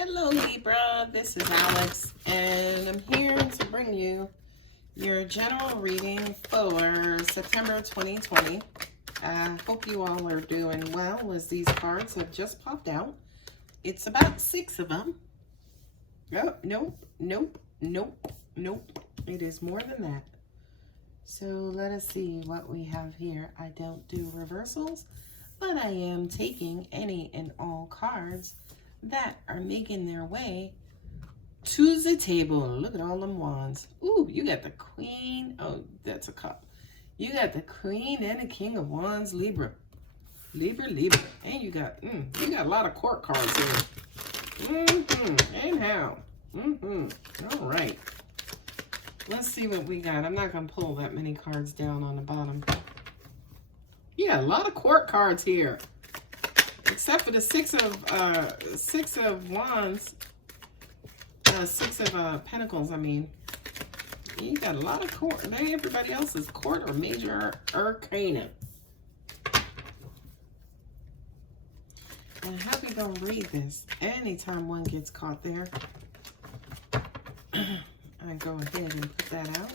Hello Libra, this is Alex and I'm here to bring you your general reading for September 2020. I hope you all are doing well as these cards have just popped out. It's about 6 of them. Oh, nope. It is more than that. So let us see what we have here. I don't do reversals, but I am taking any and all cards that are making their way to the table. Look at all them wands. Ooh, you got the queen. Oh, that's a cup. You got the queen and the king of wands, Libra. Libra. And you got a lot of court cards here. And how? All right. Let's see what we got. I'm not going to pull that many cards down on the bottom. Yeah, a lot of court cards here. Except for the six of wands, 6 of pentacles, I mean. You got a lot of court. Everybody else is court or major arcana. And how we gonna read this? Anytime one gets caught there, I go ahead and put that out.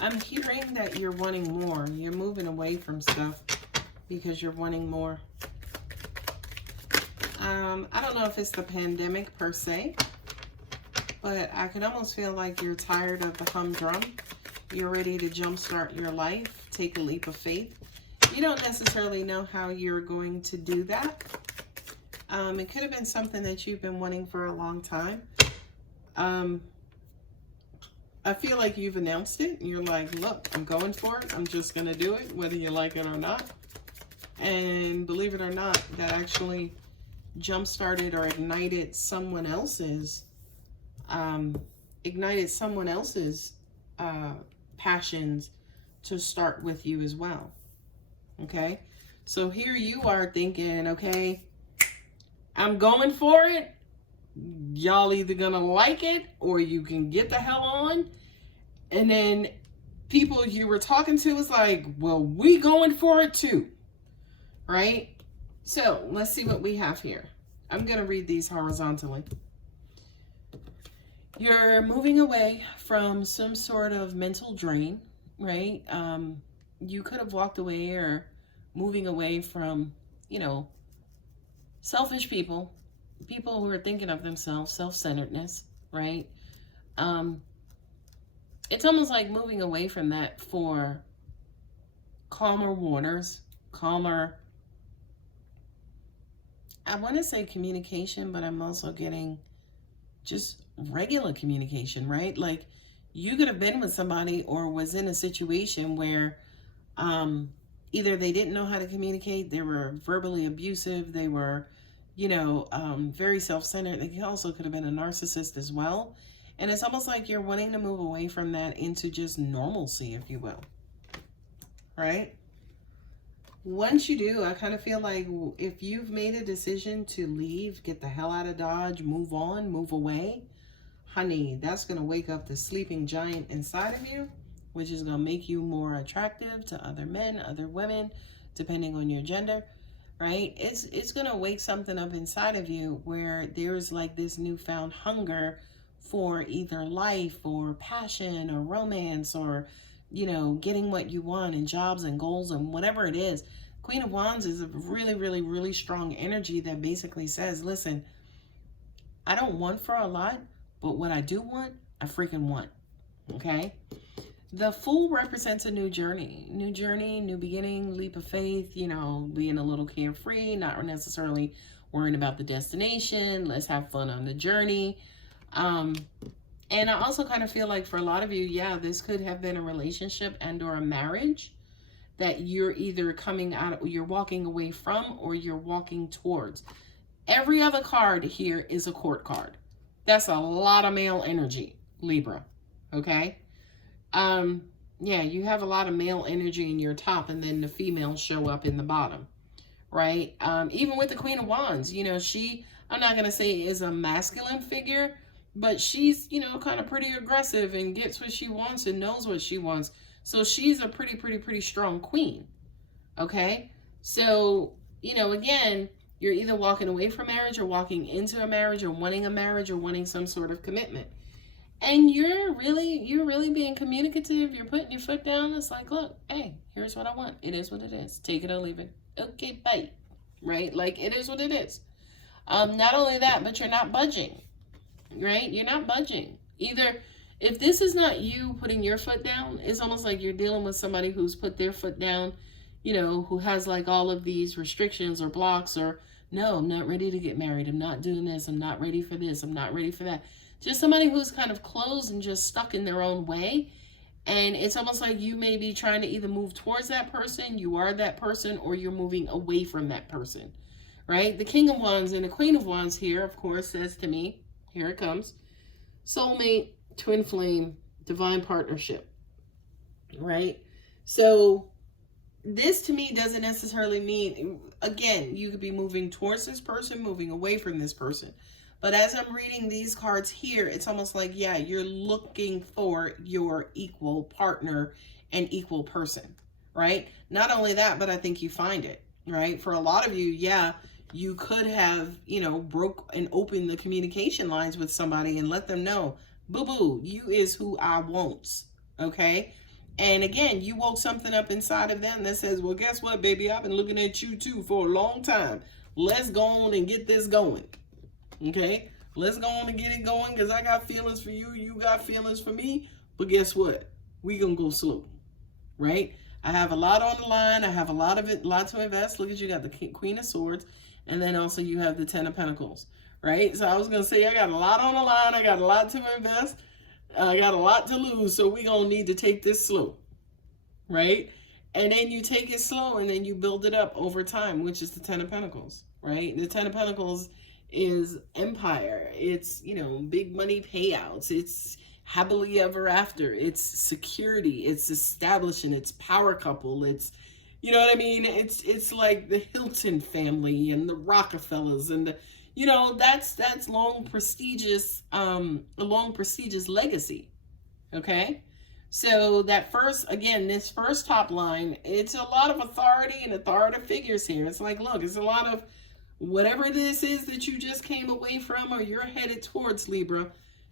I'm hearing that you're wanting more. You're moving away from stuff because you're wanting more. I don't know if it's the pandemic per se, but I could almost feel like you're tired of the humdrum. You're ready to jumpstart your life, take a leap of faith. You don't necessarily know how you're going to do that. It could have been something that you've been wanting for a long time. I feel like you've announced it. You're like, look, I'm going for it. I'm just going to do it, whether you like it or not. And believe it or not, that actually jump-started or ignited someone else's, passions to start with you as well. Okay? So here you are thinking, okay, I'm going for it. Y'all either gonna like it or you can get the hell on. And then people you were talking to is like, well, we going for it too, right? So let's see what we have here. I'm gonna read these horizontally. You're moving away from some sort of mental drain, right? You could have walked away or moving away from, selfish people who are thinking of themselves, self-centeredness, right? It's almost like moving away from that for calmer waters, calmer, I want to say communication, but I'm also getting just regular communication, right? Like you could have been with somebody or was in a situation where either they didn't know how to communicate, they were verbally abusive, they were very self-centered. They also could have been a narcissist as well. And it's almost like you're wanting to move away from that into just normalcy, if you will. Right? Once you do, I kind of feel like if you've made a decision to leave, get the hell out of Dodge, move on, move away, honey, that's going to wake up the sleeping giant inside of you, which is going to make you more attractive to other men, other women, depending on your gender. Right? It's going to wake something up inside of you where there's like this newfound hunger for either life or passion or romance or, getting what you want and jobs and goals and whatever it is. Queen of Wands is a really strong energy that basically says, listen, I don't want for a lot, but what I do want, I freaking want. Okay? The Fool represents a new journey, new beginning, leap of faith, being a little carefree, not necessarily worrying about the destination. Let's have fun on the journey. And I also kind of feel like for a lot of you, yeah, this could have been a relationship and or a marriage that you're either you're walking away from or you're walking towards. Every other card here is a court card. That's a lot of male energy, Libra. Okay? Yeah, you have a lot of male energy in your top and then the females show up in the bottom, right? Even with the Queen of Wands, I'm not going to say is a masculine figure, but she's, kind of pretty aggressive and gets what she wants and knows what she wants. So she's a pretty strong queen. Okay. So, again, you're either walking away from marriage or walking into a marriage or wanting some sort of commitment. And you're really being communicative. You're putting your foot down. It's like, look, hey, here's what I want. It is what it is. Take it or leave it. Okay, bye. Right? Like, it is what it is. Not only that, but you're not budging. Right? You're not budging. Either if this is not you putting your foot down, it's almost like you're dealing with somebody who's put their foot down, who has like all of these restrictions or blocks, or no, I'm not ready to get married. I'm not doing this. I'm not ready for this. I'm not ready for that. Just somebody who's kind of closed and just stuck in their own way. And it's almost like you may be trying to either move towards that person, you are that person, or you're moving away from that person, right? The King of Wands and the Queen of Wands here, of course, says to me, here it comes, soulmate, twin flame, divine partnership, right? So this to me doesn't necessarily mean, again, you could be moving towards this person, moving away from this person. But as I'm reading these cards here, it's almost like, yeah, you're looking for your equal partner and equal person, right? Not only that, but I think you find it, right? For a lot of you, yeah, you could have, broke and opened the communication lines with somebody and let them know, boo-boo, you is who I want, okay? And again, you woke something up inside of them that says, well, guess what, baby? I've been looking at you too for a long time. Let's go on and get this going. Okay, let's go on and get it going, because I got feelings for you, you got feelings for me. But guess what? We gonna go slow, right? I have a lot on the line. I have a lot to invest. Look at you, got the Queen of Swords, and then also you have the Ten of Pentacles, right? So I was gonna say I got a lot on the line. I got a lot to invest. I got a lot to lose. So we gonna need to take this slow, right? And then you take it slow, and then you build it up over time, which is the Ten of Pentacles, right? The Ten of Pentacles is empire. It's, big money payouts. It's happily ever after. It's security. It's establishing. It's power couple. It's, you know what I mean? It's like the Hilton family and the Rockefellers and that's long prestigious legacy. Okay. So that this first top line, it's a lot of authority and authoritative figures here. It's like, look, it's a lot of whatever this is that you just came away from or you're headed towards, Libra,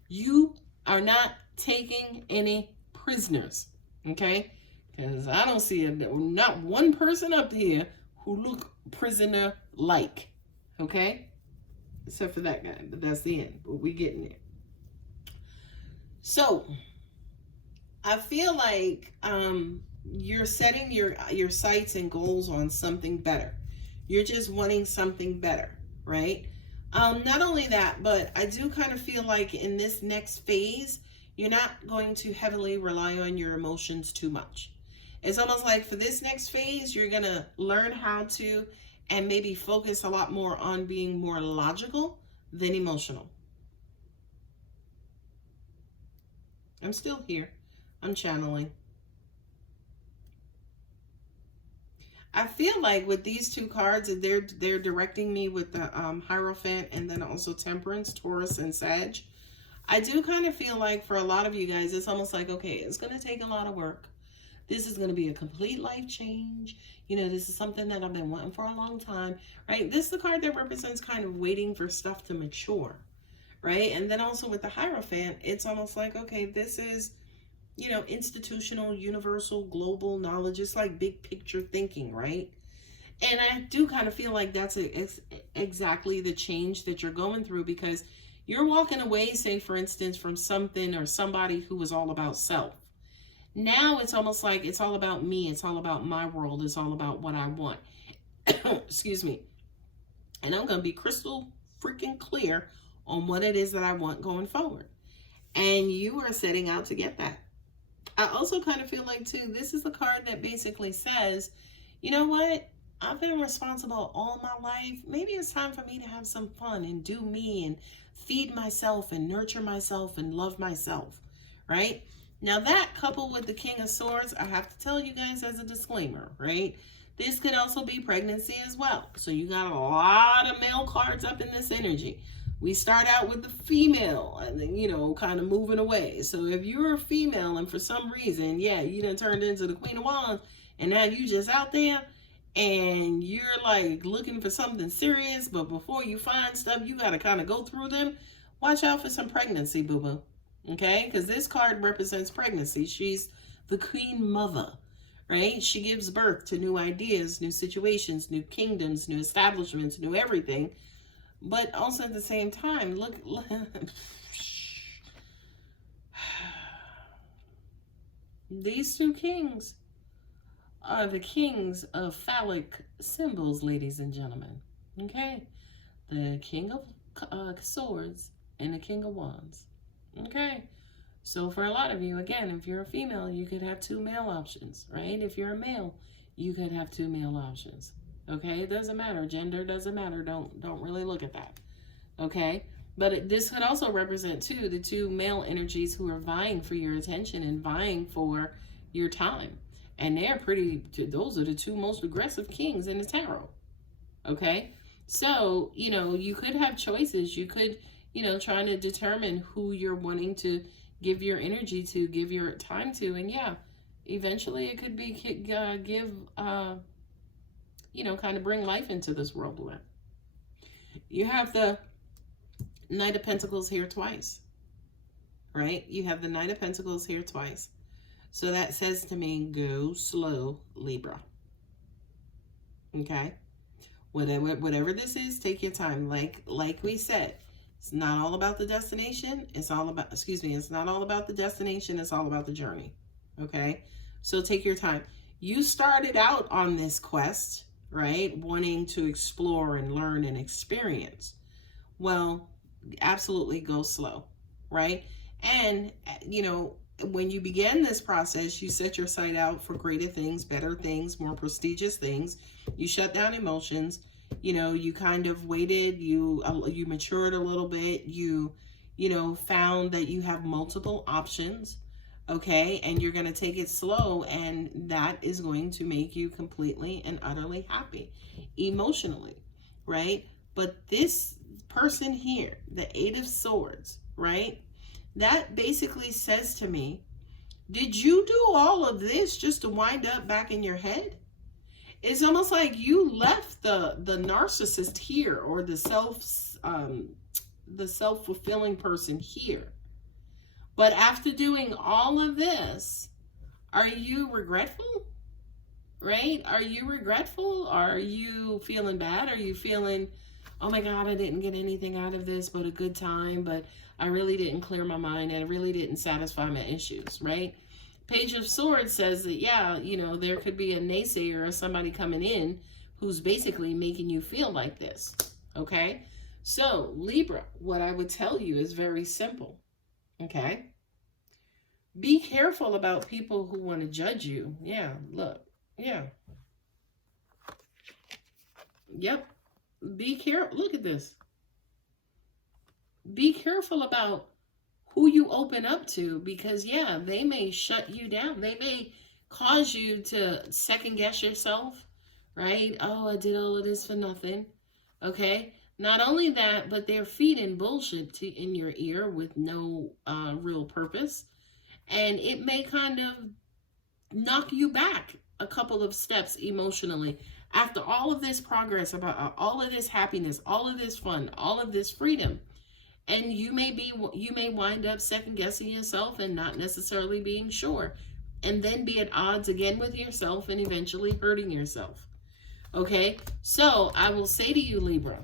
you are not taking any prisoners, okay? Because I don't see not one person up here who look prisoner-like, okay? Except for that guy, but that's the end. But we getting there. So, I feel like you're setting your sights and goals on something better. You're just wanting something better, right? Not only that, but I do kind of feel like in this next phase, you're not going to heavily rely on your emotions too much. It's almost like for this next phase, you're going to learn how to and maybe focus a lot more on being more logical than emotional. I'm still here. I'm channeling. I feel like with these two cards, they're directing me with the Hierophant and then also Temperance, Taurus, and Sag. I do kind of feel like for a lot of you guys, it's almost like, okay, it's going to take a lot of work. This is going to be a complete life change. This is something that I've been wanting for a long time, right? This is the card that represents kind of waiting for stuff to mature, right? And then also with the Hierophant, it's almost like, okay, this is, institutional, universal, global knowledge. It's like big picture thinking, right? And I do kind of feel like that's exactly the change that you're going through, because you're walking away, say, for instance, from something or somebody who was all about self. Now it's almost like it's all about me. It's all about my world. It's all about what I want. Excuse me. And I'm going to be crystal freaking clear on what it is that I want going forward. And you are setting out to get that. I also kind of feel like, too, this is the card that basically says, you know what? I've been responsible all my life. Maybe it's time for me to have some fun and do me and feed myself and nurture myself and love myself, right? Now that coupled with the King of Swords, I have to tell you guys as a disclaimer, right? This could also be pregnancy as well. So you got a lot of male cards up in this energy. We start out with the female and then, kind of moving away. So if you're a female and for some reason, yeah, you done turned into the Queen of Wands and now you just out there, and you're like looking for something serious, but before you find stuff, you got to kind of go through them. Watch out for some pregnancy, boo boo. Okay? Because this card represents pregnancy. She's the queen mother, right? She gives birth to new ideas, new situations, new kingdoms, new establishments, new everything. But also at the same time, look these two kings are the kings of phallic symbols, ladies and gentlemen. Okay? The king of swords and the king of wands. Okay? So for a lot of you, again, if you're a female, you could have two male options, right? If you're a male, you could have two male options. Okay? It doesn't matter. Gender doesn't matter. Don't really look at that. Okay? But this could also represent, too, the two male energies who are vying for your attention and vying for your time. And they're those are the two most aggressive kings in the tarot. Okay? So, you could have choices. You could, trying to determine who you're wanting to give your energy to, give your time to. And yeah, eventually it could be kind of bring life into this world with. You have the Knight of Pentacles here twice, right? You have the Knight of Pentacles here twice. So that says to me, go slow, Libra. Okay? Whatever this is, take your time. Like we said, it's not all about the destination. It's not all about the destination. It's all about the journey. Okay? So take your time. You started out on this quest, right? Wanting to explore and learn and experience. Well, absolutely go slow, right? And, when you began this process, you set your sight out for greater things, better things, more prestigious things. You shut down emotions. You kind of waited. You matured a little bit. You found that you have multiple options. Okay, and you're going to take it slow, and that is going to make you completely and utterly happy emotionally, right? But this person here, the Eight of Swords, right? That basically says to me, did you do all of this just to wind up back in your head? It's almost like you left the narcissist here, or the self-fulfilling person here. But after doing all of this, are you regretful? Right? Are you regretful? Are you feeling bad? Are you feeling, oh my God, I didn't get anything out of this but a good time, but I really didn't clear my mind and I really didn't satisfy my issues, right? Page of Swords says that, yeah, there could be a naysayer or somebody coming in who's basically making you feel like this, okay? So, Libra, what I would tell you is very simple, okay? Be careful about people who want to judge you. Yeah, look, yeah. Yep. Be careful. Look at this. Be careful about who you open up to, because, yeah, they may shut you down. They may cause you to second guess yourself, right? Oh, I did all of this for nothing. Okay? Not only that, but they're feeding bullshit in your ear with no real purpose. And it may kind of knock you back a couple of steps emotionally. After all of this progress, about all of this happiness, all of this fun, all of this freedom, and you may wind up second guessing yourself and not necessarily being sure, and then be at odds again with yourself and eventually hurting yourself. Okay, so I will say to you, Libra,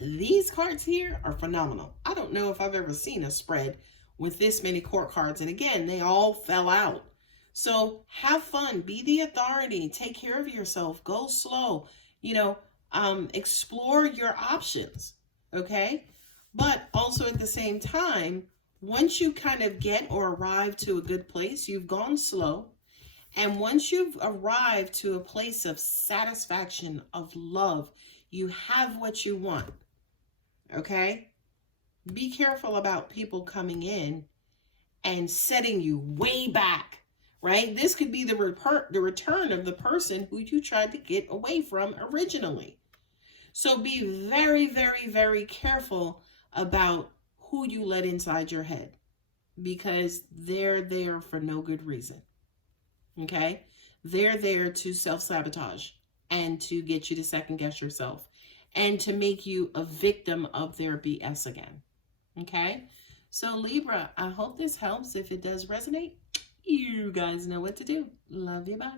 these cards here are phenomenal. I don't know if I've ever seen a spread with this many court cards, and again, they all fell out. So have fun, be the authority, take care of yourself, go slow, explore your options, okay? But also at the same time, once you kind of get or arrive to a good place, you've gone slow, and once you've arrived to a place of satisfaction, of love, you have what you want, okay? Be careful about people coming in and setting you way back, right? This could be the return of the person who you tried to get away from originally. So be very, very, very careful about who you let inside your head, because they're there for no good reason. Okay? They're there to self-sabotage and to get you to second guess yourself and to make you a victim of their BS again. Okay? So Libra, I hope this helps. If it does resonate, you guys know what to do. Love you. Bye.